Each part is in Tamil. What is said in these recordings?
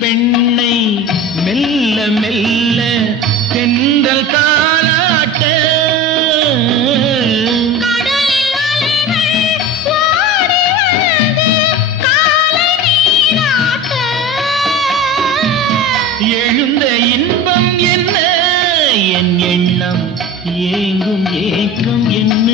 பெண்ணை மெல்ல மெல்ல தென்றல் தாளாட்ட எழுந்த இன்பம் என்ன? என் எண்ணம் ஏங்கும் ஏக்கம் என்ன?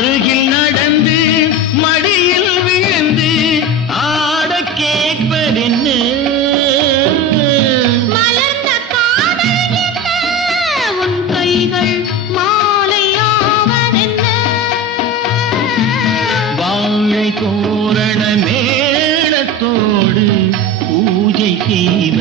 அருகில் நடந்து மடியில் விழுந்து ஆட கேட்பதென்ன மலர்ந்த காதல் உன் கைகள் மாலையாவதென்ன வாழை தோரண மேளத்தோடு பூஜை செய்வதென்ன